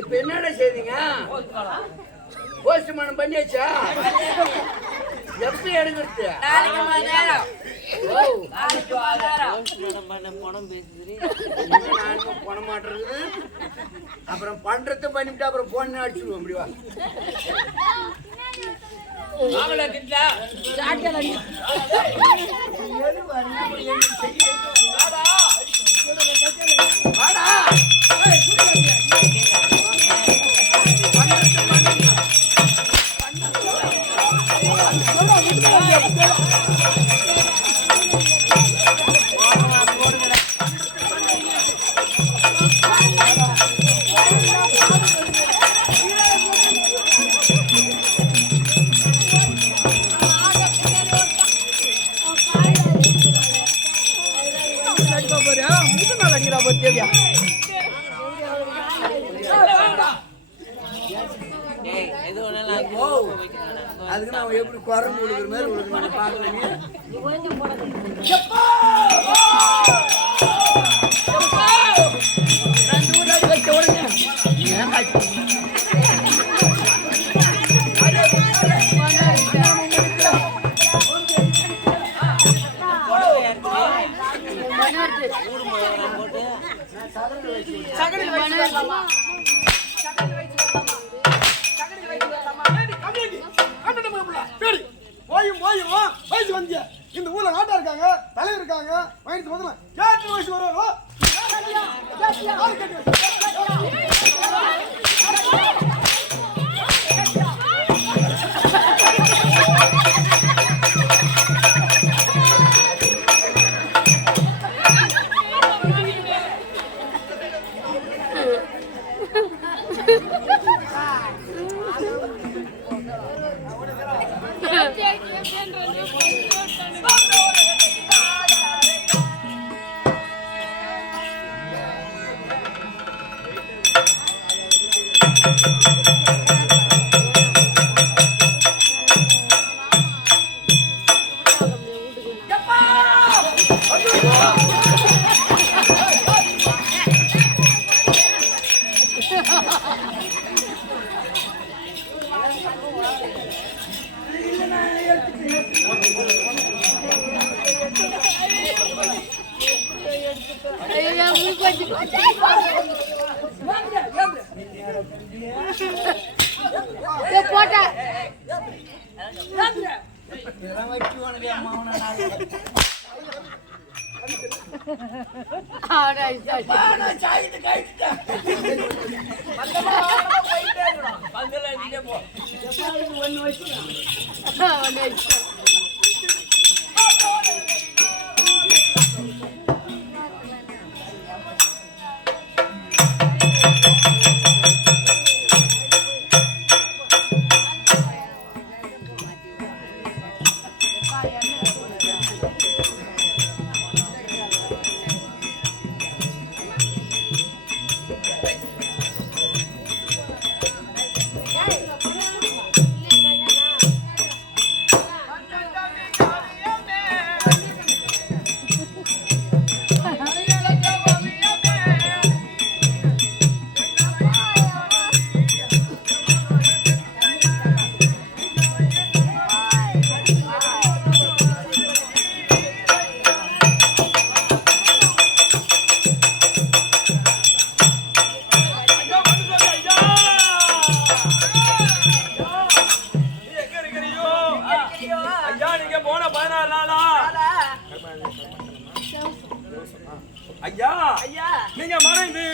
இப்ப என்னடா செய்தீங்க? போஸ்ட்மார்ட்டம் பண்ணியாச்சா? எப்படி எடுக்கிறது? பணம் மாட்டுறது அப்புறம் பண்றது பண்ணிட்டு அப்புறம் போன் அடிச்சுடுவோம். அப்படிவா அதுக்கு நான் எப்படி குறை கொடுக்குற மாதிரி உங்களுக்கு பாக்கலங்க. இந்த ஊர்ல நாட்டா இருக்காங்க, தலைவர் இருக்காங்க, வயசு முதல்ல கேட்டு வயசு வருவாங்க. ஐயா ஐயா நீங்க மறைந்து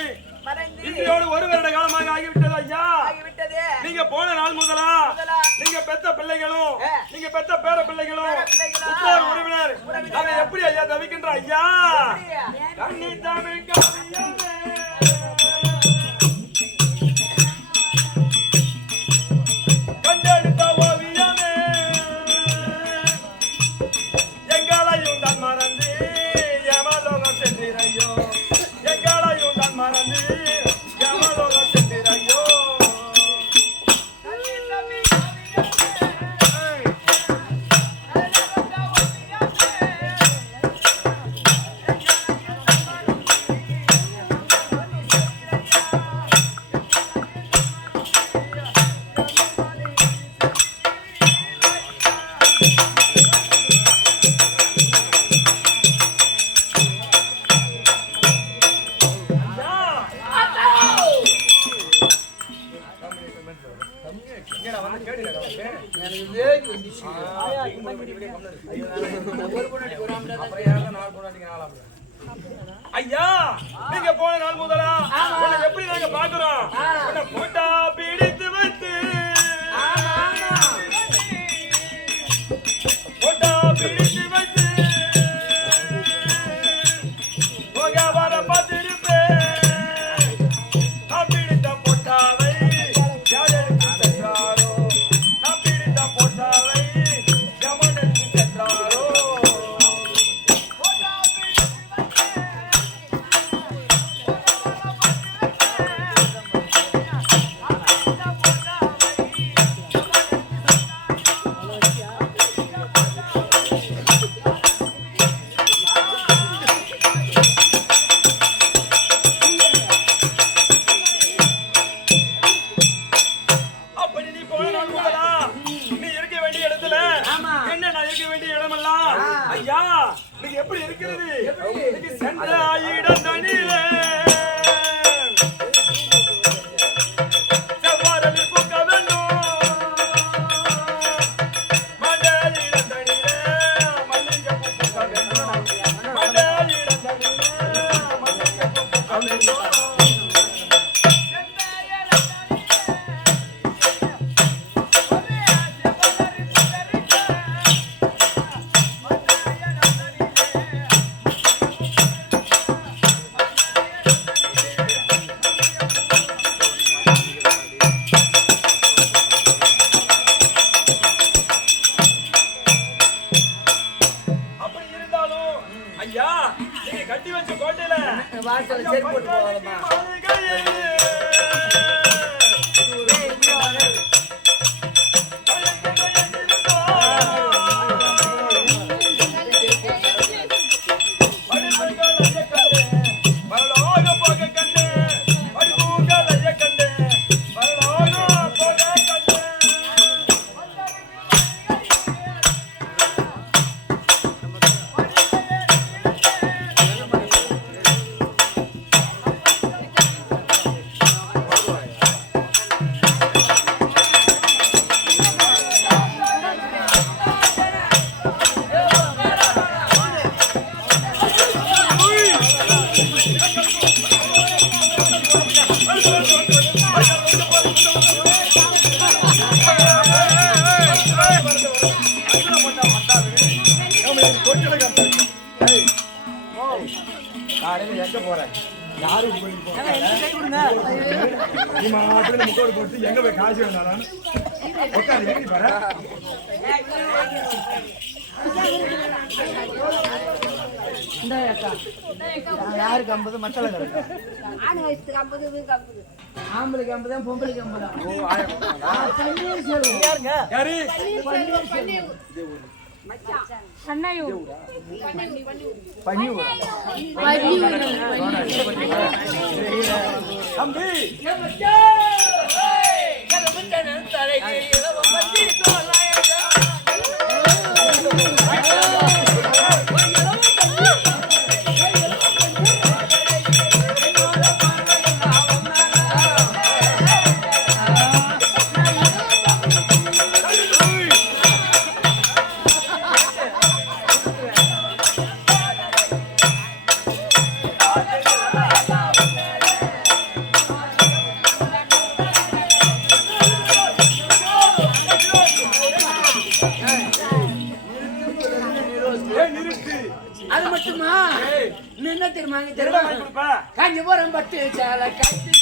இந்தியோடு ஒரு வருட காலமாக ஆகிவிட்டது ஐயா. நீங்க போன நாள் முதலா நீங்க பெத்த பிள்ளைகளும் நீங்க பெத்த பேர பிள்ளைகளும் உற்றார் உறவினர் அதை எப்படி ஐயா தவிக்கின்ற ஐயா. கண்ணி தமிழ் ஐயா நீங்க போன நாள் முதலா உன்னை எப்படி நாங்க பாக்குறோம் உன்னை போட்டா பிடித்து வைத்து போட்டா பிடித்து வைத்து போக வர பார்த்திருப்பேன் நான் பிடித்த போட்டாவை யார் எடுத்து சென்றாரோ நான் பிடித்த போட்டாவை எவன் எடுத்து சென்றாரோ அப்படி நீ போன நாள் முதலா நீ இருக்க வேண்டிய இடத்துல என்ன நான் இருக்க வேண்டிய இடமெல்லாம் ஐயா நீங்க எப்படி இருக்கிறது நீங்க சென்ற இடம் தனியிலே செவ்வாறலி பூக்க வேண்டும் மண்டல் இடம் தனியிலே மல்லிகைப்பூ பூக்க வேண்டும் மண்டல் இடம் தனியிலே மல்லிகைப்பூ பூக்க வேண்டும் அப்படி இருந்தாலும் ஐயா நீங்க கட்டி வச்ச கோட்டையில வாசல்ல செருப்பு போட்டு போகலாமா? காலையில எங்க போறேன் யாரும் இது பண்ணி போறாங்க நீ மாத்திரம் முக்கோடு போட்டு எங்க போய் காசு வேணாலும் உட்காந்து எங்க பாரு யாருக்கு 50 மத்தல கரெக்ட் ஆண் வயசுக்கு 50 வீக்கு 50 ஆம்பளைக்கு 50 பொம்பளைக்கு 50 யாருங்க யாரு தம்பி அது மட்டுமா என்ன தெரியுமா என்ன வாங்கி கொடுப்ப காஞ்சிபுரம் பட்டு சேலை கட்டி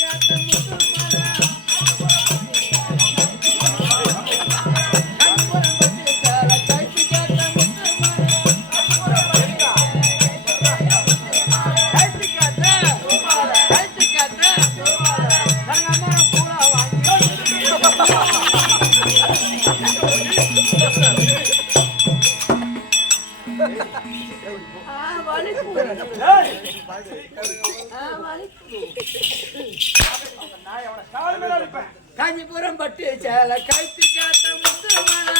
காஞ்சிபுரம் பட்டு சேலை கைத்து காத்த முத்துமாலா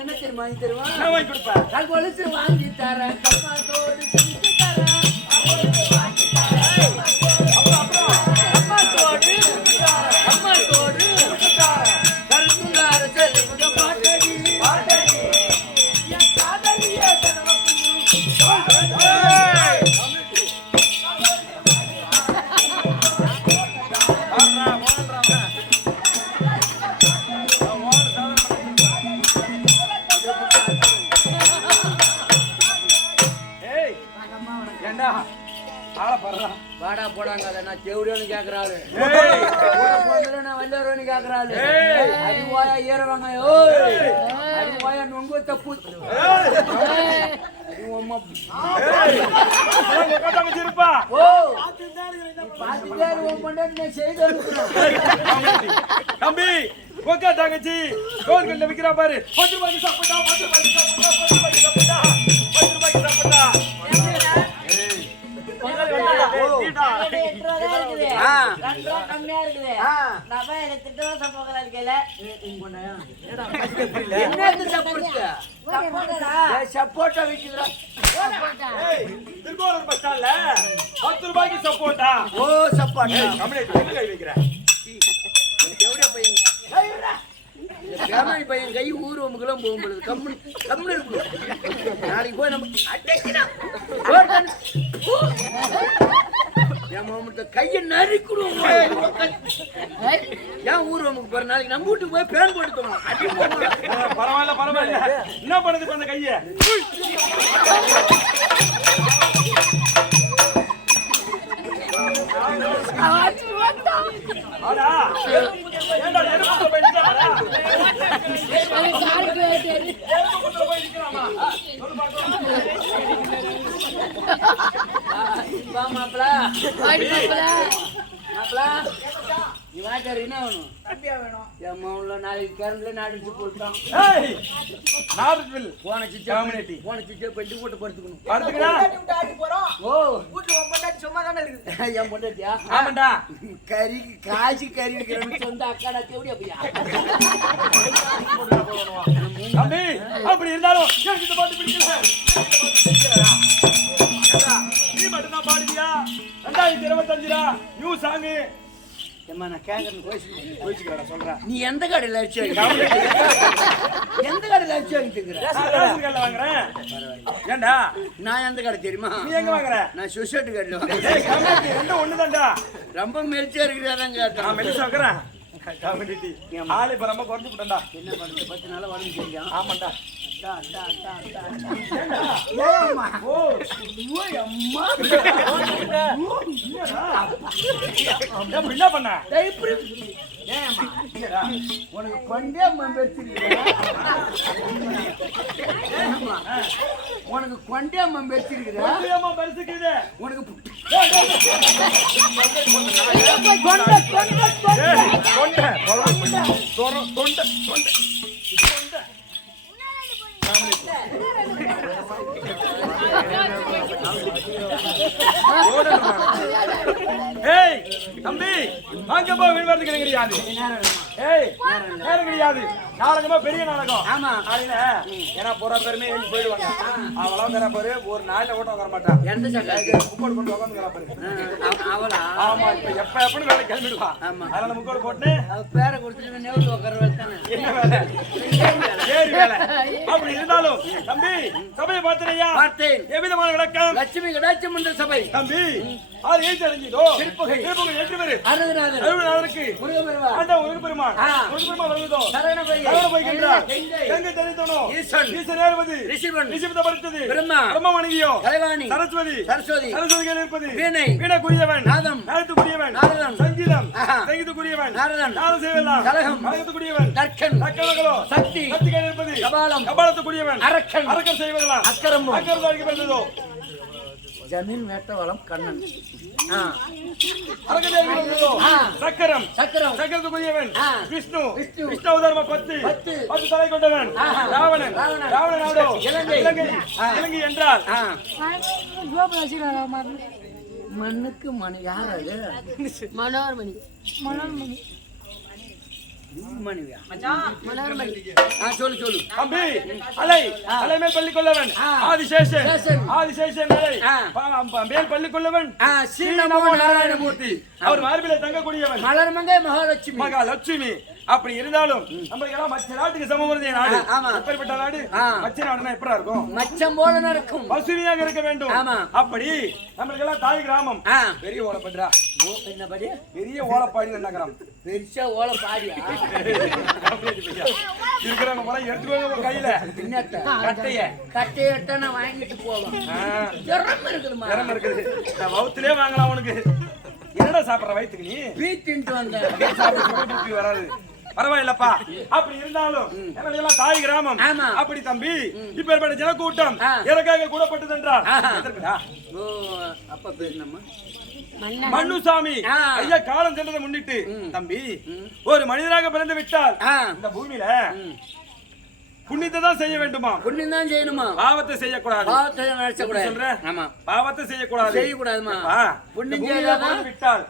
என்ன தெரியுமா வாங்கி தருவான்? என்ன வாங்கி கொடுப்ப? கல் கொலுசு வாங்கி தரேன், கம்மாத்தோடு செஞ்சு தரேன். கம்மாத்தோடு கருத்துள்ளார செல்லுங்க பாட்டடி என் காதலியே வாடா போடாங்க. நான் செவிடியோன்னு கேக்குறாரு, நான் வல்லவரோன்னு கேக்குறாரு. அடிவாயா ஏறுவாங்க, அடிவாயா நொங்கு தப்பு தம்பி கொக்கா தங்கச்சி கோல்கல்ல விக்கிறா பாரு. 10 ரூபாய்க்கு சாப்பிட்டா, 10 ரூபாய்க்கு சாப்பிட்டா, 10 ரூபாய்க்கு சாப்பிட்டா, 10 ரூபாய்க்கு சாப்பிட்டா. சப்போட்டா விக்குதுடா. திருக்கோளூர் பஸ் ஸ்டாண்ட்ல 10 ரூபாய்க்கு சப்போட்டா. ஓ சப்போட்டா கை வைக்கிறேன். பேமானி பையன் கை ஊர்வமுக்கெல்லாம் போகும்பொழுது கம்முனு கம்முனு இருக்கணும். நாளைக்கு போய் நம்ம கையை நறுக்கணும். ஏன் ஊர்வமுக்கு போற நாளைக்கு நம்ம வீட்டுக்கு போய் பேன் போட்டுக்கணும். பரவாயில்ல பரவாயில்ல. என்ன பண்ணுது இப்ப அந்த கைய? ஆடா ஏண்டா எருப்பு போய் நிக்கறாடா? எருப்பு போய் நிக்கறாமா? வா மாப்ள, மாப்ள நீ வாட்டர் என்ன வேணும்? தம்பியா வேணும். ஏம்மா உள்ள நாளைக்கு கரண்ட்ல நாடிச்சு போட்டான். ஏய் நார்வில் போன சிச்சா கம்யூனிட்டி போன சிச்சா பெட்டி போட்டு படுத்துக்கணும். படுத்துக்கடா. ஆடி போறோம். ஓ வீட்ல உன் பொண்டாட்டி சும்மா தான இருக்குது. என் பொண்டாட்டியா? ஆமாடா. கறி காசி கறி விக்கிறவங்க சொந்த அக்காடா தேவடி அப்படியா? தம்பி அப்படி இருந்தாலும் எனக்கு இந்த பாட்டு பிடிக்கல. நீ மட்டும் தான் பாடுவியா? 2025 நியூ சாங். ஏம்மா நான் கேக்குறேன் கோயிச்சுக்கடா சொல்றேன். நீ எந்த கடையில அடிச்சு எந்த கடையில அடிச்சு வாங்கிட்டுக்கிற? ரேஷன் கடையில வாங்குறேன். ஏண்டா நான் எந்த கடை தெரியுமா? நீ எங்க வாங்குற? நான் சொசைட்டி கடையில ஏய் வாங்குறேன். கம்யூனிட்டி ரெண்டும் ஒண்ணுதான்டா. ரொம்ப மெல்ச்சா இருக்கிறாங்க. நான் மெலிசா வாங்குறேன். கம்யூனிட்டி ஆளு இப்ப ரொம்ப குறைஞ்சு போட்டா. என்ன பண்றது? 10 நாளா வரும் செஞ்சான். ஆமாண்டா. ஓ அம்மா என்ன பண்ண? உனக்கு கொண்டே வச்சிருக்கிறேன். உனக்கு கொண்டே வச்சிருக்கிறேன். பரிசுக்குது உனக்கு ஏய் தம்பி அங்க போய் விழுவதுக்கு கிடையாது. ஏய் நேரம் கிடையாது. நாடகமா பெரிய நாடகம். ஆமா காலையில ஏன்னா போற பேருமே எழுந்து போயிடுவாங்க. அவளாம் தர பாரு ஒரு நாள்ல ஓட்ட வர மாட்டான். எந்த சட்டை முக்கோடு கொண்டு உட்காந்து பாரு. அவளா? ஆமா இப்ப எப்ப எப்பன்னு வேலை கிளம்பிடுவா. அதனால முக்கோடு போட்டு அவ பேரை கொடுத்துட்டு நேவுல உட்கார வைத்தானே. என்ன வேலை? ஏறி வேலை. அப்படி இருந்தாலும் தம்பி சபையை பார்த்தனையா? பார்த்தேன். எவ்விதமான விளக்கம்? லட்சுமி கடாட்சி மன்ற சபை தம்பி அது ஏன் தெரிஞ்சதோ? திருப்புகை ஏற்று பேரு அருணநாதர் அருணநாதருக்கு முருகப்பெருமான் ஆண்டா முருகப்பெருமான் முருகப்பெருமான் வருதோ சரவண பையன் சரவண பையன்றார். எங்கே எங்க தெரிந்தனோ? ஈசன் ஈசன் ஏறுவது ரிஷிவன் ரிஷிபத படுத்தது பிரம்மா பிரம்மா மனைவியோ கலைவாணி சரஸ்வதி சரஸ்வதி சரஸ்வதிகள் இருப்பது வீணை வீணைக்குரியவன் நாதம் நாதத்துக்குரியவன் நாரதம் சங்கீதம் ஆஹா. சங்கீதத்துக்குரியவன் நாரதன் நாதம் செய்வெல்லாம் கலகம் கலகத்துக்குரியவன் தர்க்கன் தக்கலகளோ சக்தி சக்திகள் இருப்பது கபாலம் கபாலத்துக்குரியவன் அரக்கன் அரக்கம் செய்வதெல்லாம் அக்கரம்பு அக்கரம் அடிக்கப்படுதோ ஜமீன் வேட்டவளம் கண்ணன் சக்கரம் சக்கரம் சக்கரத்துக்குரியவன் விஷ்ணு விஷ்ணு விஷ்ணு அவதாரமா 10 தலை கொண்டவன் ராவணன் ராவணன் நாடோ இலங்கை இலங்கை என்றால் மண்ணுக்கு மணி யார் அது? மனோர்மணி மனைவியா? மச்சான் சொல்லு சொல்லு. தம்பி அலை அலைமேல் பள்ளி கொள்ளவன் ஆதிசேஷன் சேஷன். ஆதிசேஷன் அலை ஆ. மேல் பள்ளி கொள்ளவன் ஸ்ரீ நமோ நாராயணமூர்த்தி. அவர் மார்பிலே தங்கக்கூடியவன் மலர்மங்கை மகாலட்சுமி. மகாலட்சுமி. அப்படி இருந்தாலும் நம்மளுக்கு எல்லாம் மற்ற நாட்டுக்கு சமவருடைய நாடு. ஆமா. எப்படிப்பட்ட நாடு? ஆ. மச்ச நாடுனா எப்படா இருக்கும்? மச்சம் போல நடக்கும். பசுமையாக இருக்க வேண்டும். ஆமா. அப்படி நம்மளுக்கு எல்லாம் தாய் கிராமம் பெரிய ஓலப்படுறா. என்ன படி? பெரிய ஓலப்பாடி நகரம். பெருசா ஓலை பாடியா? இருக்கிறவங்க போல எடுத்துக்கோங்க கையில என்னத்த? கட்டைய கட்டையை எடுத்தா நான் வாங்கிட்டு போவேன். திறமை இருக்குதுமா? திறமை இருக்குது. நான் வவுத்திலே வாங்கலாம் உனக்கு. என்னடா சாப்பிடுற வயிற்றுக்கு நீ? பீத்தின்ட்டு வந்தேன். சாப்பிட்டு வராது. பரவாயில்லப்பா. அப்படி இருந்தாலும் எல்லாம் தாய் கிராமம். ஆமா. அப்படி தம்பி இப்ப ஏற்பட்ட ஜனக்கூட்டம் எனக்காக கூடப்பட்டது என்றால் எதற்குடா? ஓ அப்பா பேர் நம்ம மண்ணுசாமி ஐயா காலம் சென்றதை முன்னிட்டு தம்பி ஒரு மனிதனாக பிறந்து விட்டால் இந்த பூமியில புண்ணியத்தை தான் செய்ய வேண்டுமா? புண்ணியம் தான் செய்யணுமா? பாவத்தை செய்யக்கூடாது. பாவத்தை நினைச்சக்கூடாது. சொல்றேன். ஆமா. பாவத்தை செய்யக்கூடாது. செய்யக்கூடாதுமா. புண்ணியம் செய்யாத விட்டால்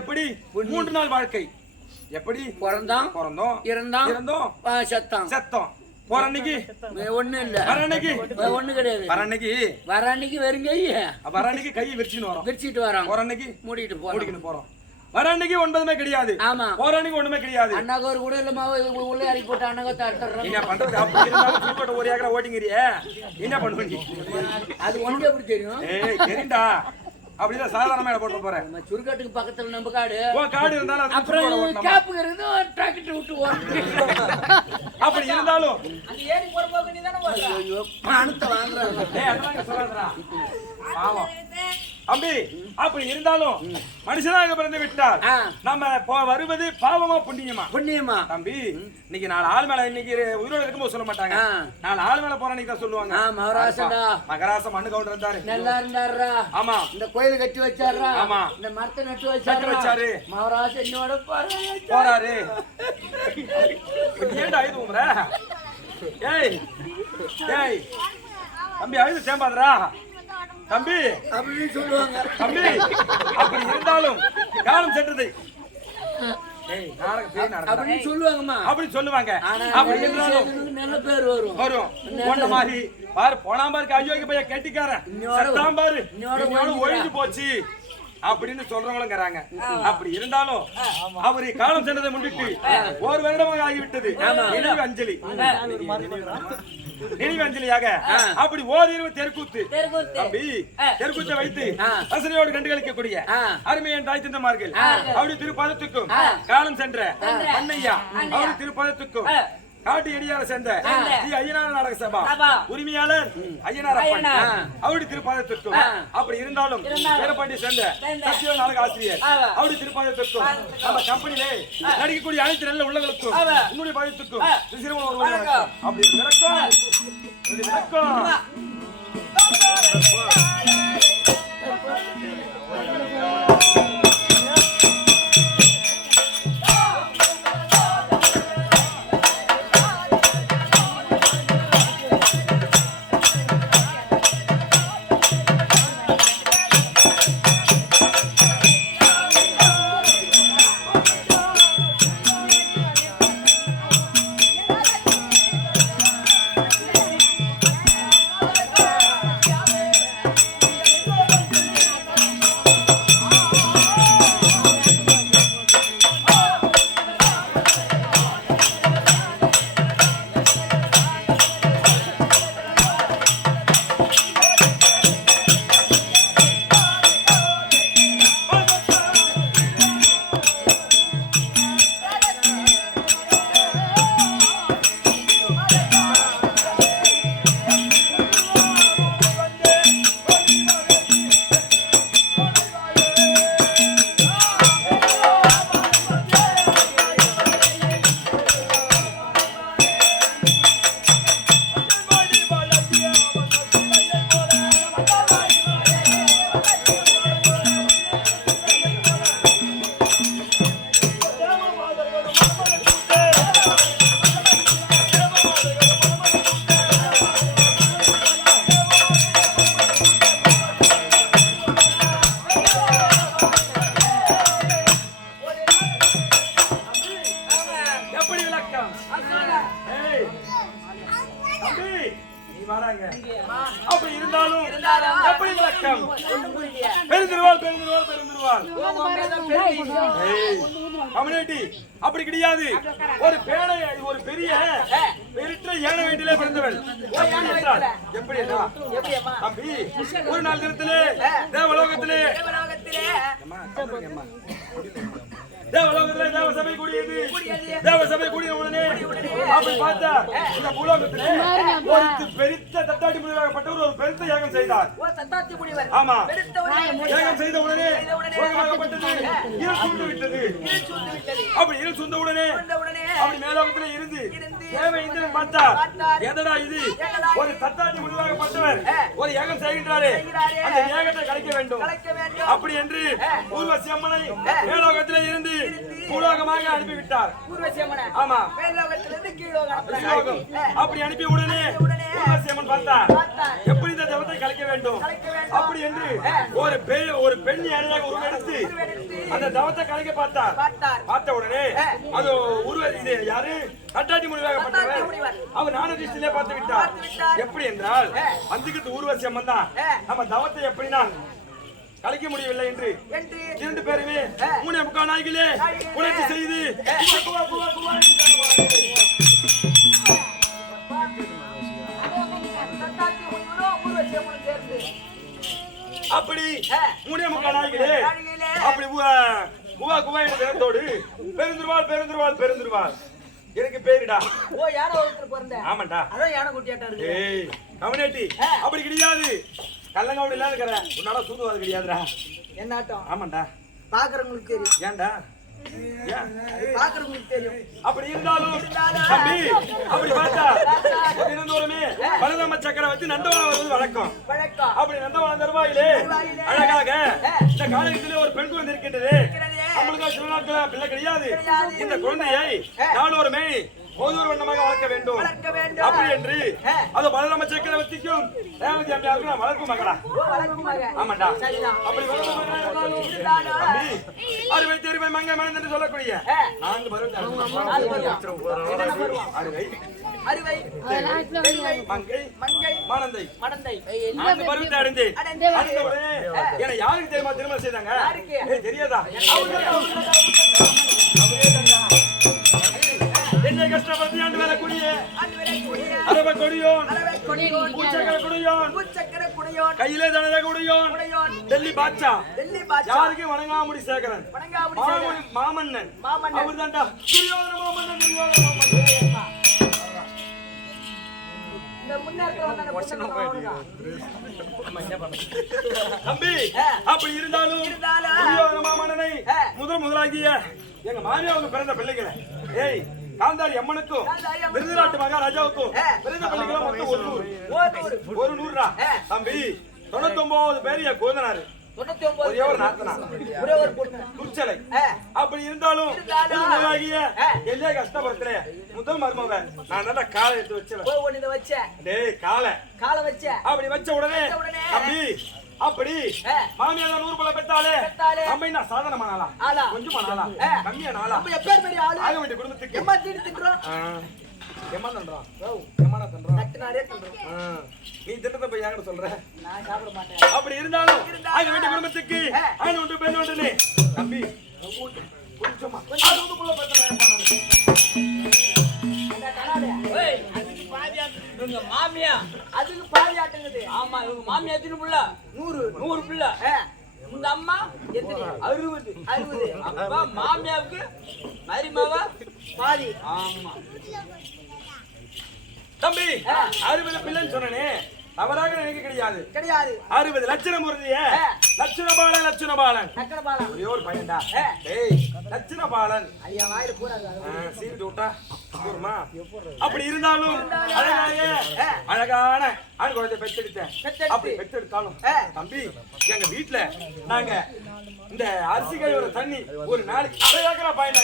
எப்படி 3 நாள் வாழ்க்கை? எப்படி? பிறந்தோம் இறந்தோம் செத்தோம். போற அன்னைக்கு ஒண்ணும் இல்ல. வர அன்னைக்கு ஒண்ணு கிடையாது. வர அன்னைக்கு வெறும் கையை விரிச்சுன்னு வரோம். விரிச்சிட்டு வரோம். போற அன்னைக்கு மூடிட்டு போறோம். வர அன்னைக்கு ஒன்பதுமே கிடையாது. ஆமா. போற அன்னைக்கு ஒண்ணுமே கிடையாது. அண்ணாக்கு ஒரு கூட இல்லமா உள்ள இறக்கி போட்டு அண்ணாக்கு தடுத்துறோம். என்ன பண்றது? அப்படி இருந்தாலும் சுருக்கோட்ட ஒரு ஏக்கரா ஓட்டிங்கறியே என்ன பண்ணுவீங்க? அது ஒண்ணு எப்படி தெரியும்? ஏய் தெரியும்டா. அப்படிதான் சாதாரணமா இட போட்டு போறேன். நம்ம சுருக்காட்டுக்கு பக்கத்துல நம்ம காடு. ஓ காடு இருந்தாலும் அப்புறம் கேப் இருந்து டிராக்டர் விட்டு ஓட்டு. அப்படி இருந்தாலும் அந்த ஏரி போற போக்கு நீ தான போற. ஐயோ பணத்தை வாங்குறாங்க. ஏய் அண்ணாங்க சொல்லாதடா. பாவம். அம்பி அப்படி இருந்தாலும் மனுஷனாக பிறந்து விட்டால் நம்ம வருவது பாவமா புண்ணியமா? புண்ணியமா. தம்பி இன்னைக்கு 4 ஆள் மேல இன்னைக்கு உயிரோட இருக்கும்போது சொல்ல மாட்டாங்க. 4 ஆள் மேல போற அன்னைக்கு தான் சொல்லுவாங்க. மகராசம் மண்ணு கவுண்டர் இருந்தாரு. நல்லா இருந்தாருடா. ஆமா. இந்த கோயில் கட்டி வச்சாருடா. ஆமா. இந்த மரத்தை நட்டு வச்சாரு. மகராசம் என்னோட போறாரு. ஏன்டா இது உம்ற? ஏய் ஏய் தம்பி அழுது சேம்பாதடா. தம்பி அப்படின்னு சொல்லுவாங்க. தம்பி அப்படி இருந்தாலும் காலம் சென்றது. ஏய் நாடகம் பேய் நாடகம் அப்படின்னு சொல்லுவாங்கம்மா. அப்படி சொல்லுவாங்க. அப்படி இருந்தாலும் நல்ல பேர் வரும். போன மாதிரி பாரு போனாம்பாருக்கு அயோக்கிய பைய கெட்டிக்காரன் செத்தாம்பாரு இன்னொரு ஒழிஞ்சு போச்சு அப்படின்னு சொல்றவங்களுங்கிறாங்க. அப்படி இருந்தாலும் அவரு காலம் சென்றதை முன்னிட்டு 1 வருடமாக ஆகிவிட்டது. நினைவு அஞ்சலி நினைவு அஞ்சலியாக அப்படி ஓரிரவு தெருக்கூத்து தம்பி தெருக்கூத்தை வைத்து வசதியோடு கண்டுகளிக்கக்கூடிய அருமையின் தாய் தந்தமார்கள் அவருடைய திருப்பதத்துக்கும் காலம் சென்ற பண்ணையா அவருடைய திருப்பதத்துக்கும் காட்டு எடியார சேர்ந்த ஸ்ரீ ஐயனார் நாடக சபா உரிமையாளர் ஐயனார் அவருடைய திருப்பாதத்திற்கும் அப்படி இருந்தாலும் பேரப்பாண்டி சேர்ந்த சத்திய நாடக ஆசிரியர் அவருடைய திருப்பாதத்திற்கும் நம்ம கம்பெனியிலே நடிக்கக்கூடிய அனைத்து நல்ல உள்ளங்களுக்கும் உன்னுடைய பாதத்துக்கும் அப்படி விளக்கம் வராங்க. அப்படி இருந்தாலும் எப்படி விளக்கம்? பெருந்திருவாள் பெருந்திருவாள் பெருந்திருவாள். ஏய், கம்யூனிட்டி அப்படி கிடையாது. ஒரு பேனை ஒரு பெரிய பெருற்ற யானை வீட்டிலே பிறந்தவள். எப்படி தம்பி ஒரு நாள் தினத்திலே தேவலோகத்திலே தேவலோகத்திலே தேவசபை கூடியது. தேவசபை கூடிய உடனே அப்படி பார்த்தா இந்த பூலோகத்திலே ஒரு பெருத்த தட்டாட்டி முனிவராகப்பட்டவர் ஒரு பெருத்த யாகம் செய்தார். ஆமா, யாகம் செய்த உடனே உலகமாகப்பட்டது இருள் சூழ்ந்து விட்டது. அப்படி இருள் சூழ்ந்த உடனே அப்படி மேலோகத்திலே இருந்து தேவ இந்திரன் பார்த்தார். எதடா இது? ஒரு தட்டாட்டி முனிவராகப்பட்டவர் ஒரு யாகம் செய்கின்றாரே, அந்த யாகத்தை கலைக்க வேண்டும். அப்படி என்று ஊர்வசி அம்மனை மேலோகத்திலே இருந்து பூலோகமாக அனுப்பிவிட்டார். ஆமா, அப்படி அனுப்பிய உடனே ஊர்வசி அம்மன் பார்த்தார், எப்படி இந்த தேவத்தை கலைக்க வேண்டும். அப்படி என்று ஒரு பெண் யானையாக உருவெடுத்து அந்த தவத்தை கலைக்க பார்த்தார். பார்த்த உடனே அது இது யாரு? தட்டாட்டி முனிவராகப்பட்டவர். அவர் ஞானதிஷ்டிலே பார்த்து விட்டார். எப்படி என்றால் அந்துக்கு ஊர்வசி அம்மன் தான் நம்ம தவத்தை எப்படின்னா கலைக்க முடியவில்லை என்று இரண்டு பேருமே 3.25 நாய்களே உணர்ச்சி செய்து அப்படி 3.25 நாய்களே அப்படி குவா என்ற பேரத்தோடு பெருந்திருவாள் பெருந்திருவாள் பெருந்திருவாள் எனக்கு பேருடா. ஓ, யானை ஒருத்தர் பிறந்தேன். ஆமாண்டா, அதான் யானை குட்டியாட்டா இருக்கு. ஏய் கம்யூனிட்டி அப்படி கிடையாது. கள்ளங்கவுடி இல்லாத இருக்கிற உன்னால சூதுவாது கிடையாதுடா. என்னாட்டம்? ஆமாண்டா, பாக்குறவங்களுக்கு தெரியும். ஏன்டா? பாக்குறவங்களுக்கு தெரியும். அப்படி இருந்தாலும் தம்பி அப்படி பார்த்தா தினந்தோறுமே பலதாம சக்கரை வச்சு நந்தவனம் வருவது வழக்கம். அப்படி நந்தவனம் தருவாயிலே அழகாக இந்த காலகட்டத்திலே ஒரு பெண் குழந்தை இருக்கின்றது. நம்மளுக்கு சில நாட்கள பிள்ளை கிடையாது. இந்த குழந்தையை நாளொரு மேனி ஒரு வண்ணமாக வளர்க்க வேண்டும். அப்படி என்று அது பலராம சக்கரவர்த்திக்கும் ரேவதி அம்மையாருக்கும் நான் வளர்க்கும் மகளா? ஆமாண்டா, அப்படி அறுவை தெருவை மங்கை மனது என்று சொல்லக்கூடிய 4 பருவத்தை அடைந்து என யாருக்கு தெரியுமா திருமணம் செய்தாங்க? தெரியாதா? என்னை கஷ்டப்படுத்தி ஆண்டு வேலை கூடிய அரப கொடியோன் கையிலே தனத கொடியோன் டெல்லி பாட்சா யாருக்கு வணங்காமுடி சேகரன் மாமன்னன் அவர் தான்டா துரியோதன மாமன்னன். தம்பி அப்படி இருந்தாலும் துரியோதன மாமன்னனை முதலாகிய எங்க மாமியாவுக்கு பிறந்த பிள்ளைகளை ஏய் காந்தாரி அம்மனுக்கும் விருதுநாட்டு மகாராஜாவுக்கும் பிறந்த பிள்ளைகளும் மொத்தம் 100 தம்பி 99 பேர் என் கோதனாரு. ஒரே ஒரு நாத்தனா ஒரே ஒரு துச்சலை. அப்படி இருந்தாலும் எல்லையா கஷ்டப்படுத்துற முதல் மருமக நான் நல்லா காலை எடுத்து வச்சேன். டேய் காலை வச்ச அப்படி வச்ச உடனே தம்பி அப்படி மாமியார் 100 பல பெற்றாலே அம்மை நான் சாதனமானாலா கொஞ்சம் ஆனாலா கம்மியா நாளா ஆக வேண்டிய குடும்பத்துக்கு நீ திட்டத்தை போய் யாரு சொல்ற? அப்படி இருந்தாலும் ஆக வேண்டிய குடும்பத்துக்கு ஆண் ஒன்று பெண் ஒன்று தம்பி கொஞ்சமா மாமியா அதுக்கு பாதி ஆட்டுங்குது. ஆமா, இவங்க மாமியா எத்தனை புள்ள? 100 புள்ள. இந்த அம்மா எத்தனை? 60. அப்பா மாமியாவுக்கு மரிமாவா பாதி. ஆமா தம்பி 60 பிள்ளைன்னு சொன்னனே தவறாக நினைக்க கிடையாது. 60 லட்சணம் உறுதிய லட்சணபாலன் ஒரே ஒரு பையன்டா. ஏய் லட்சணபாலன் ஐயா வாயில போறாங்க சீவிட்டு விட்டா போறமா. அப்படி இருந்தாலும் அழகான ஆண் குழந்தை பெற்றெடுத்தேன். அப்படி பெற்றெடுத்தாலும் தம்பி எங்க வீட்டுல நாங்க இந்த அரிசி கழுவுற தண்ணி ஒரு நாளைக்கு 1/2 ஏக்கரா பாயிண்டா.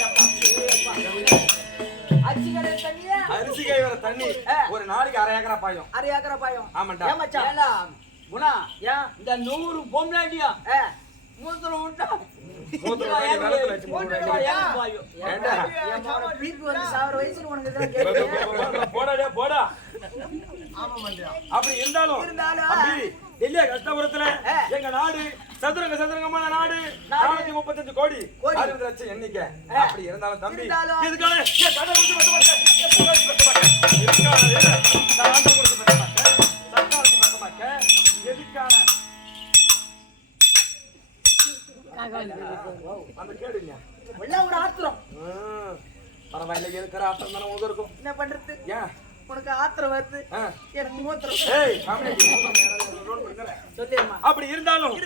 அரிசி கழுவுற தண்ணி ஒரு நாளைக்கு 1/2 ஏக்கரா பாயும். 1/2 ஏக்கரா பாயும். ஆமாண்டா. குணா இந்த 100 பொம்லாண்டியா மூத்தல விட்டா போடா அப்படி இருந்தாலும் தம்பி டெல்லியா கஷ்டபுரத்துல எங்க நாடு சதுரங்கமான நாடு 435 கோடி 60 லட்சம் எண்ணிக்கை. அப்படி இருந்தாலும் தம்பி இதுக்கான ஒரு ஆத்திரம் பரவாயில்ல இருக்கிற ஆத்திரம் தானே உங்க இருக்கும். என்ன பண்றது? ஏன் உனக்கு ஆத்திரம் வருது எனக்கு மூத்திரம். அப்படி இருந்தாலும்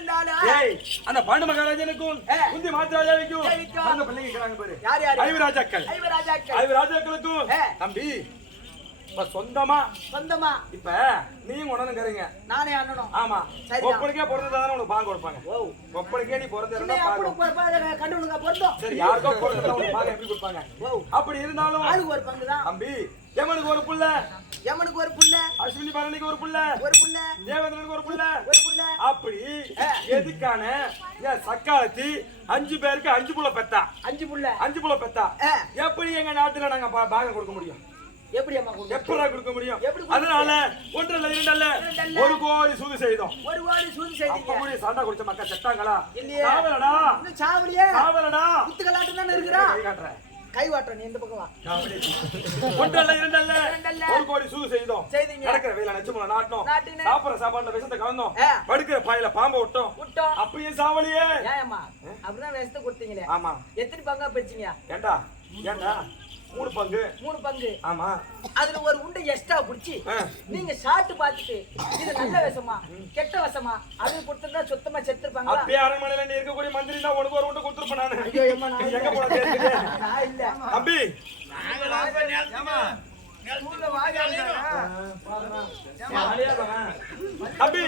அந்த பாண்டு மகாராஜனுக்கும் குந்தி மாத்ராஜாவுக்கும் அந்த பிள்ளைங்க இருக்கிறாங்க பாரு, ஐவராஜாக்களுக்கும் தம்பி இப்ப சொந்தமா இப்ப நீயும் உடனுங்கிறீங்க நானே அண்ணனும். ஆமா ஒப்பனுக்கே பிறந்ததானே உனக்கு பாங்க கொடுப்பாங்க. ஒப்பனுக்கே நீ பிறந்த பொருத்தம் சரி, யாருக்கோ பிறந்தா உனக்கு பாங்க எப்படி கொடுப்பாங்க? அப்படி இருந்தாலும் ஆளுக்கு ஒரு பங்கு தான் தம்பி. யமனுக்கு ஒரு புள்ள, அஸ்வினி பரணிக்கு ஒரு புள்ள, தேவேந்திரனுக்கு ஒரு புள்ள. அப்படி எதுக்கான சக்காலத்தி 5 பேருக்கு 5 புள்ள பெத்தா, 5 புள்ள பெத்தா. எப்படி எங்க நாட்டுல நாங்க பாகம் கொடுக்க முடியும்? எப்படி அம்மா எப்படா கொடுக்க முடியும்? அதனால 1 இல்ல 2 இல்ல 1 கோடி சூது செய்தோம். 1 கோடி சூது செய்தீங்க. அப்படி சண்டை குடிச்ச மக்கள் செத்தாங்களா? இல்லையே. சாவலடா. இன்னும் சாவலையே. சாவலடா. குத்துக்கலாட்ட தான இருக்குறா. கை காட்றேன். கை வாட்ற நீ இந்த பக்கம் வா. 1 இல்ல 2 இல்ல 1 கோடி சூது செய்தோம். நடக்கிற வேலை நச்சுமல நாட்டோம். சாப்பிடுற சாப்பாடுல விஷத்தை கலந்தோம். படுக்கிற பாயில பாம்பை விட்டோம். அப்பயே சாவலையே. ஏம்மா அப்படிதான் விஷத்தை கொடுத்தீங்களே. ஆமா. எத்தனை பங்கா பிரிச்சீங்க? ஏண்டா 3 பங்கு. ஆமா. அதுல ஒரு உண்டை எக்ஸ்ட்ரா புடிச்சி நீங்க சாப்பிட்டு பார்த்துட்டு இது நல்ல விஷமா கெட்ட விஷமா அது கொடுத்தா சுத்தமா செத்துப்பாங்க. அப்பே அரண்மனையில நீ இருக்கக்கூடிய மந்திரி தான் உனக்கு ஒரு உண்டை கொடுத்துருப்பேன் நானு. ஐயோ அம்மா நான் எங்க போற தெரியுது? நான் இல்ல தம்பி. தம்பி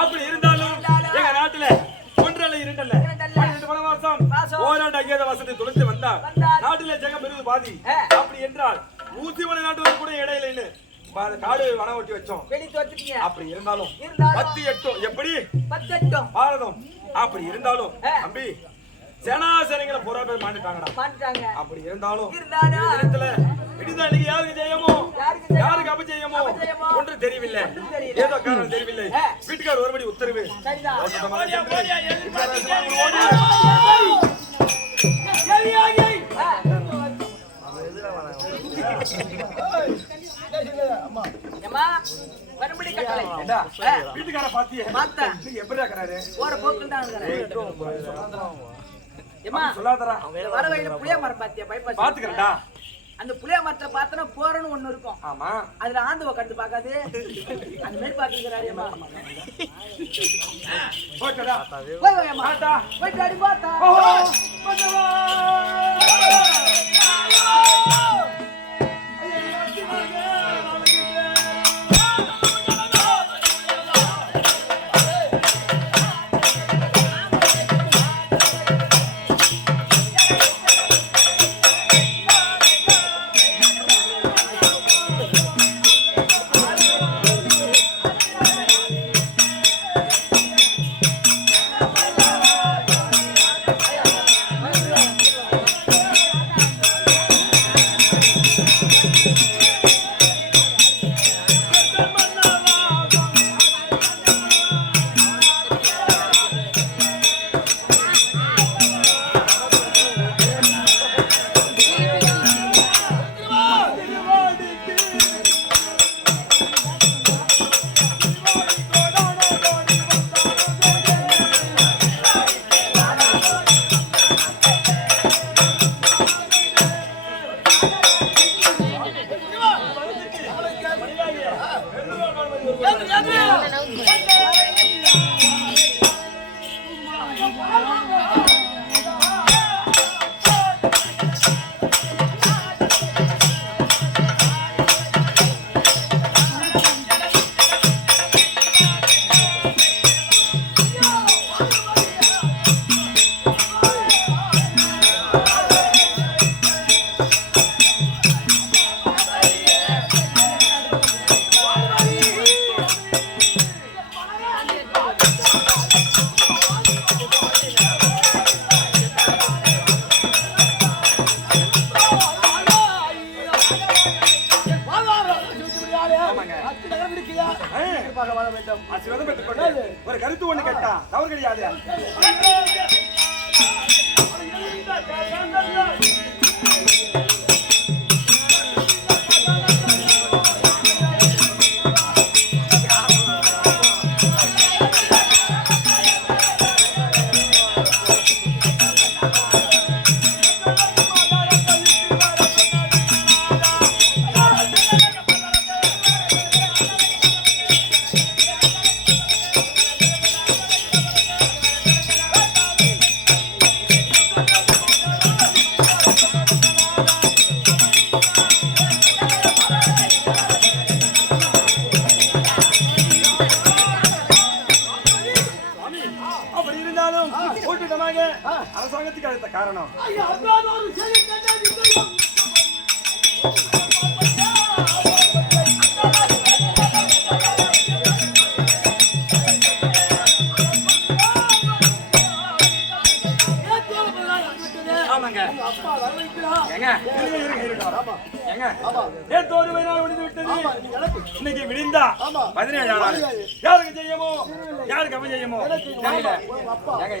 அப்படி இருந்தாலும் எங்க நாட்டுல 1 இல்ல 2 இல்ல 12 வனவாசம் ஓராண்டு அங்கேத வசதி துளைத்து வந்தா நாட்டுல ஜெகம் பெருது பாதி. அப்படி என்றால் ஊசிமலை நாட்டு கூட இடையில காடு வனம் ஒட்டி வச்சோம். அப்படி இருந்தாலும் 10 எப்படி 10 பாரதம். அப்படி இருந்தாலும் தம்பி சேனாசேனைகளை புறா பேர் மாட்டாங்கடா. அப்படி இருந்தாலும் விடுதலை யாருக்கு ஜெயமோ யாருக்கு அபஜெயமோ ஒன்று தெரியவில்லை. ஏதோ காரணம் தெரியவில்லை. வீட்டுக்கார் ஒருபடி உத்தரவு. வீட்டுக்கார பாத்தியே எப்படி இருக்கிறாரு? சொல்லாதரா வர வழியில புளிய மரம் பாத்தியா? பாத்துக்கிறேன்டா. அந்த புளிய மரத்தை பார்த்தனா போறன்னு ஒண்ணு இருக்கும். ஆமா. அதுல ஆந்துவ கண்டு பாக்காது. அந்த மாதிரி பாத்துக்கிறாரு அம்மா. போடா. போய் அம்மா. போய் அடி பாத்தா. போடா. அத்தி நகரம் இருக்கியா பார்க்க வாழ வேண்டும். ஆசீர்வாதம் பெற்றுக்கொண்டு ஒரு கருத்து ஒண்ணு கேட்டா தவறு கிடையாது. அரசாங்கத்துக்கு அழைத்த காரணம் இன்னைக்கு விடிந்தா 17 யாருக்கு செய்யமோ யாருக்கு அவன் செய்யமோ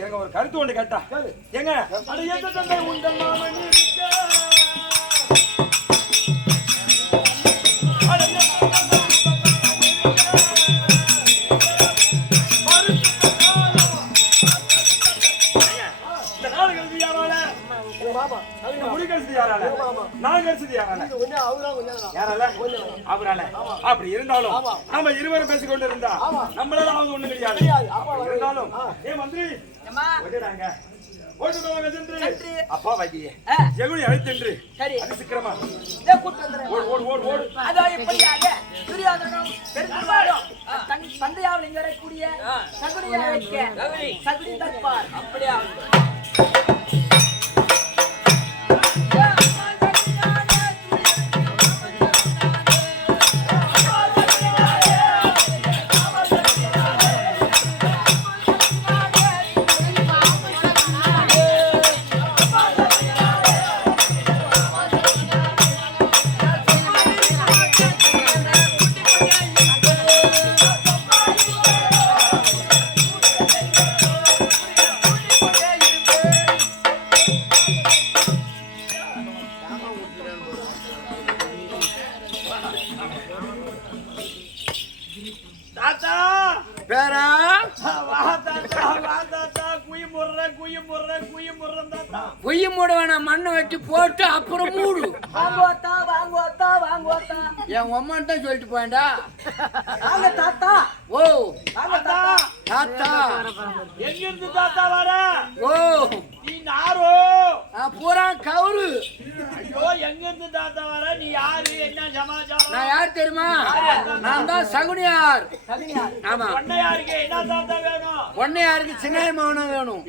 எங்க ஒரு கருத்து ஒன்று கேட்டா எங்க அது எந்த தந்தை உண்டல் மாமன் அப்படி இருந்தாலும் நம்ம இருவரும் பேசிக்கொண்டு இருந்தா நம்மளால ஒண்ணு கிடையாது. இருந்தாலும் மந்திரி அப்பா வைத்திய ஜெகுனி அழைத்தென்று அது சீக்கிரமா தந்தையாவில் இங்க வரக்கூடிய சகுனியை அழைக்க சகுனி தற்பார் அப்படியா குயி மூடுவான மண்ணை வச்சு போட்டு அப்புறம் மூடு. வாங்குவாத்தா வாங்குவாத்தா வாங்குவாத்தா என் அம்மான் தான் சொல்லிட்டு போயண்டா. வாங்க தாத்தா. ஓ தாத்தா தாத்தா எங்க இருந்து தாத்தா வர? ஓ நீ யாரோ? பூரா கவுரு. ஐயோ எங்க இருந்து தாத்தா வர? நீ யாரு? என்ன சமாச்சாரம்? நான் யார் தெரியுமா? நான் தான் சகுனியார். ஆமா. பொன்னையாருக்கு என்ன தாத்தா வேணும்? பொன்னையாருக்கு சின்ன மகனும் வேணும்.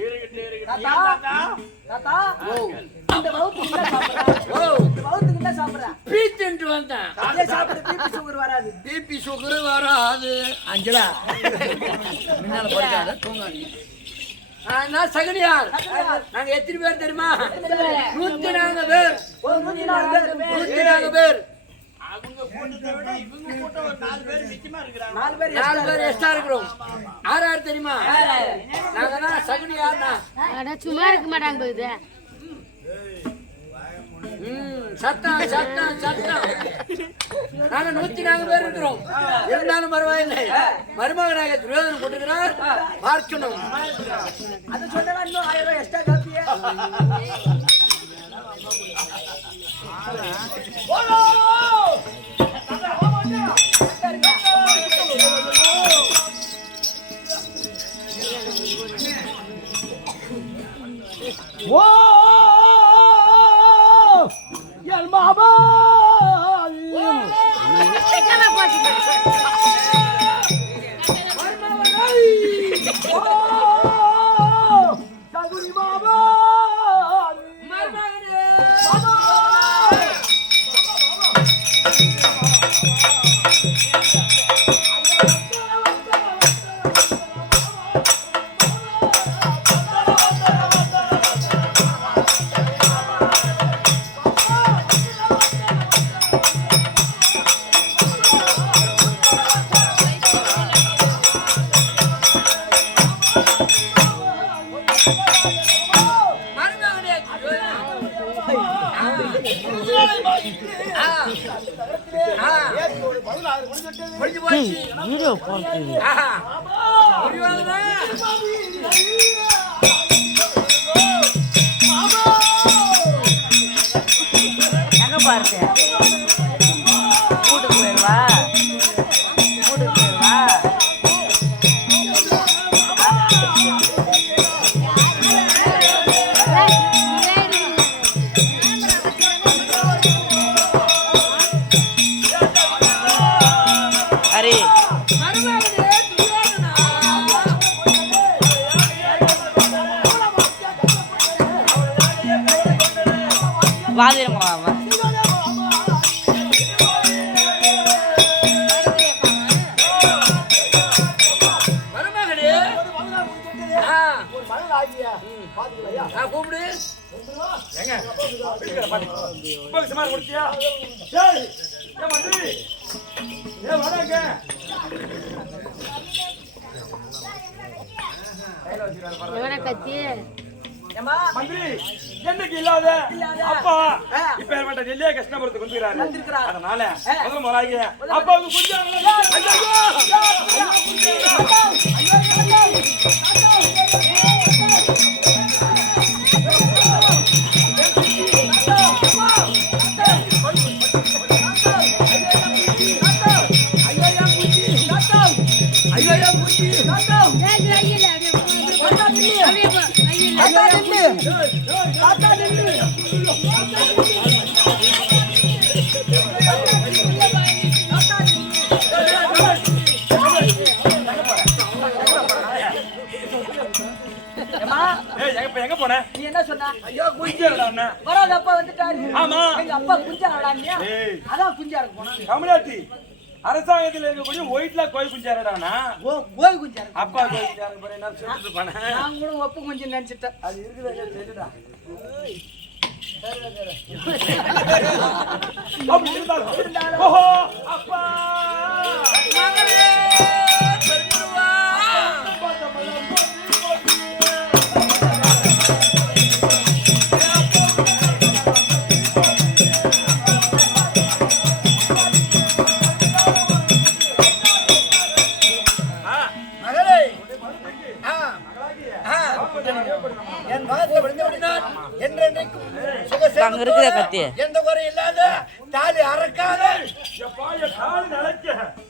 தாத்தா தாத்தா ஓ இந்த வவுத்து என்ன சாப்பிடுற? ஓ இந்த வவுத்துக்கு என்ன சாப்பிடுற? பீத்திட்டு வந்தேன். அதே சாப்பிட பிபி சுகர் வராது. பிபி சுகர் வராது. அஞ்சலா முன்னால போறாத தூங்காதீங்க. நான் சகுனியார். நாங்க எத்தனை பேர் தெரியுமா? 104 பேர். 104 பேர். அவங்க கூட்டத்தை விட இவங்க கூட்டம் ஒரு 4 பேர் மிச்சமா இருக்கிறாங்க. 4 பேர் எக்ஸ்ட்ரா இருக்கிறோம். யார் தெரியுமா? நாங்க தான் சகுனியார்னா. சும்மா இருக்க மாட்டாங்க போகுது. சத்தம் சத்தம் சத்தம். நாங்க 104 பேர் இருக்கிறோம். இருந்தாலும் பரவாயில்லை. மருமகனாக துரியோதனன் கொடுக்கிறார். பார்க்கணும். அது சொன்னா இன்னும் 1000 ரூபாய் எக்ஸ்ட்ரா காப்பியே. ஓ என் மாமா சகுனி மாமா முடிஞ்சு போச்சு. ஆஹா. முடிவாகுதா? எங்க பாருங்க வீட்டுக்கு போயிடுவா ஹரி வாதிரமா கூப்பிடு. ஏங்க இருக்கிற பாட்டி இப்போ சுமார் முடிச்சியா? சரி ஏ மந்திரி ஏ வராங்க எவன கத்தி மந்திரி என்னைக்கு இல்லாத அப்பா இப்ப ஏற்பட்ட டெல்லியா கிருஷ்ணபுரத்துக்கு வந்துக்கிறாரு. அதனால முதல்ல முதலாகி அப்பா வந்து கொஞ்சம் எங்க போன? நீ என்ன சொன்ன? ஐயோ குஞ்சிரடா வராத அப்பா வந்துட்டாரு. ஆமா எங்க அப்பா குஞ்சாரடான்னியா? அதான் குஞ்சாருக்கு போனா. கமலாட்டி அரசாங்கத்தில் இருக்கக்கூடிய ஒயிட்ல கோய் குஞ்சாரடானா போய் குஞ்சாரு. அப்பா கோய் குஞ்சாருக்கு பாரு என்ன சொல்லிட்டு போன. நான் கூட ஒப்பு குஞ்சு நினைச்சிட்டேன். அது இருக்குதா தெரியுதா? அப்படி இருந்தாலும் ஓஹோ அப்பா மகளே பெருமாவா. அங்க இருக்குதா கத்தி எந்த குறை இல்லாத தாலி அறக்காத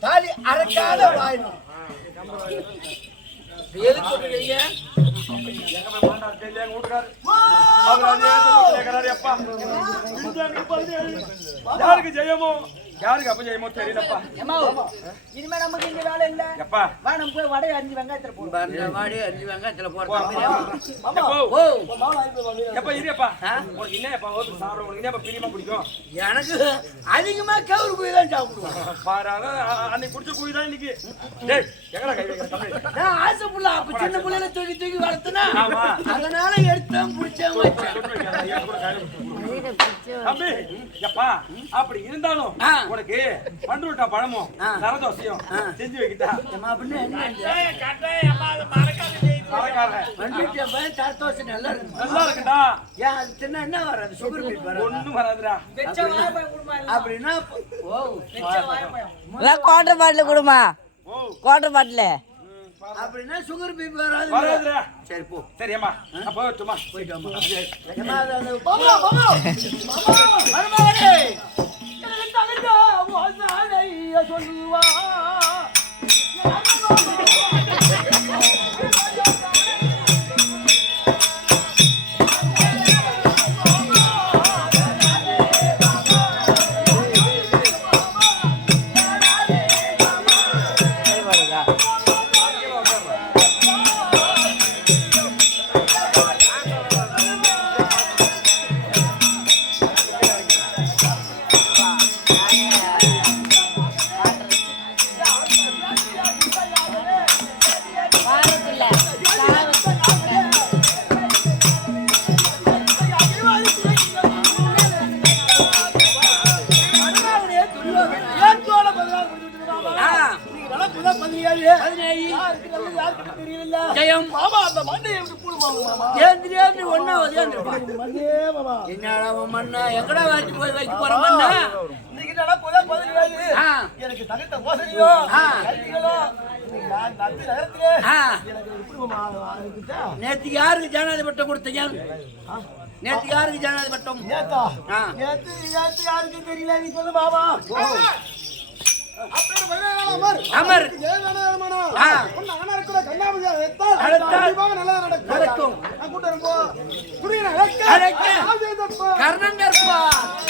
தாலி அறக்காத வாயணும். எதுக்கு போட்டுருக்கீங்க? யாருக்கு ஜெயமோ யாருக்கு அப்ப தெரியலப்பா. இனிமே நமக்கு இங்க வேலை இல்ல. எப்பா வா நம்ம போய் வடை அரிஞ்சு வெங்காயத்துல போடுவோம். வாடி அரிஞ்சு வெங்காயத்துல எப்பா இருப்பா உனக்கு என்னப்பா சாப்பிட உனக்கு என்ன பிரியமா பிடிக்கும்? எனக்கு அதிகமா கவுரு போய் தான் சாப்பிடுவோம். பாரு அன்னைக்கு குடிச்ச கூலி தான் இன்னைக்கு. டேய் எங்கடா கை வைக்கிற தம்பி? நான் ஆசை புள்ள அப்ப சின்ன புள்ளையில தூக்கி தூக்கி வளர்த்தனா அதனால எடுத்தேன் பிடிச்சேன் வச்சேன். தம்பி எப்பா அப்படி இருந்தாலும் உனக்கு பண்ருட்டா பழமும் நரதோசையும் செஞ்சு வைக்கிட்டா அப்படின்னு என்ன தரத்தோசை நல்லா இருக்கு. நல்லா இருக்குடா. ஏன் அது தின்னா என்ன வராது? சுகர் பீட் வராது. ஒண்ணும் வராதுடா. அப்படின்னா ஓ குவார்டர் பாட்டில் கொடுமா குவார்டர் பாட்டில் அப்படின்னா சுகர் பீட் வராது. வராதுடா. சரி போ. சரி அம்மா நான் போகட்டுமா? போயிட்டு வாமா. மாமா மாமா மருமகனே எனக்கு தங்கடா வாசாலைய சொல்லுவா. என்னடா மண்ணா எங்கடா வாட்டி போய் வைக்க போற மண்ணா? எப்படி நடப்பதோ பதினேழு எனக்கு தகுந்த மோசடியோ கல்விகளோ நந்தி நகரத்திலே எனக்கு எப்படி நேத்து யாருக்கு ஜனாதி பட்டம் கொடுத்தீங்க? நேத்து யாருக்கு ஜனாதி பட்டம்? நேத்து யாருக்கு தெரியல, நீ சொல்லு மாமா. அமர் நடக்கும். கர்ணங்கற்பா